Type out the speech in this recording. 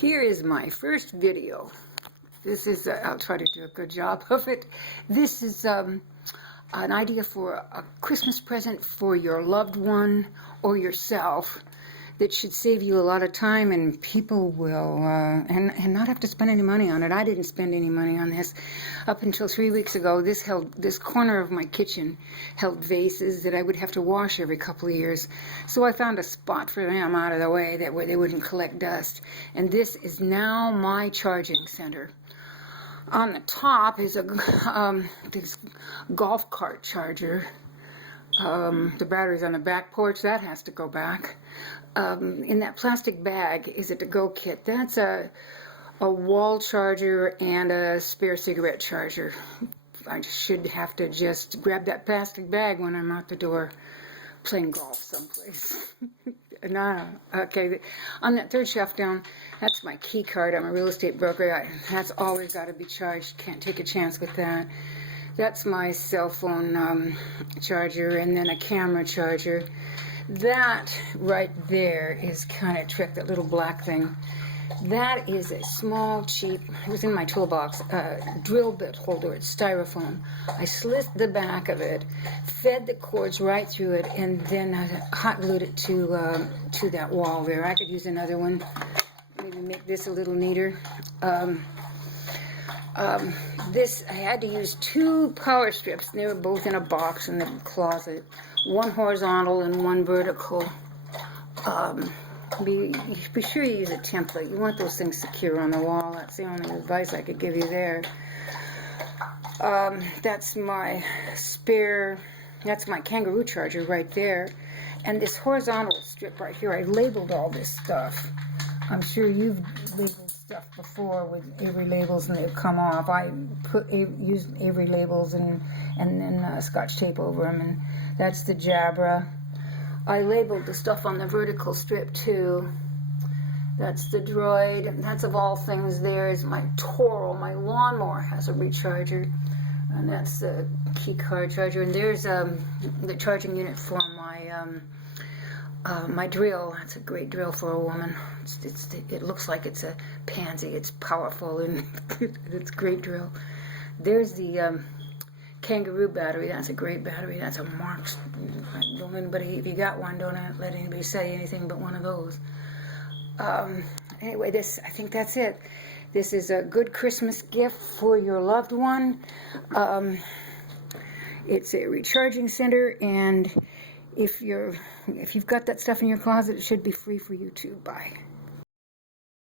Here is my first video. This is, I'll try to do a good job of it. This is an idea for a Christmas present for your loved one or yourself that should save you a lot of time, and people will, and not have to spend any money on it. I didn't spend any money on this. Up until 3 weeks ago, this corner of my kitchen held vases that I would have to wash every couple of years. So I found a spot for them out of the way that way they wouldn't collect dust. And this is now my charging center. On the top is a this golf cart charger. The battery's on the back porch. That has to go back. In that plastic bag is a to-go kit. That's a wall charger and a spare cigarette charger. I should have to just grab that plastic bag when I'm out the door playing golf someplace. Okay, on that third shelf down, that's my key card. I'm a real estate broker. That's always got to be charged. Can't take a chance with that. That's my cell phone charger, and then a camera charger. That right there is kind of trick, that little black thing. That is a small, cheap, it was in my toolbox, drill bit holder. It's styrofoam. I slit the back of it, fed the cords right through it, and then hot glued it to that wall there. I could use another one, maybe make this a little neater. This, I had to use 2 power strips. They were both in a box in the closet. One horizontal and one vertical. Be sure you use a template. You want those things secure on the wall. That's the only advice I could give you there. That's my spare, that's my kangaroo charger right there. And this horizontal strip right here, I labeled all this stuff. I'm sure you've labeled stuff before with Avery labels and they've come off. I used Avery labels and then Scotch tape over them, and that's the Jabra. I labeled the stuff on the vertical strip too. That's the Droid, and that's, of all things, there is my Toro. My lawnmower has a recharger, and that's the key card charger. And there's the charging unit for my drill. That's a great drill for a woman. It looks like it's a pansy. It's powerful, and it's a great drill. There's the kangaroo battery. That's a great battery. That's a Marks. Don't anybody, if you got one, don't let anybody say anything but one of those. Anyway, I think that's it. This is a good Christmas gift for your loved one. It's a recharging center, and if you've got that stuff in your closet, it should be free for you to buy.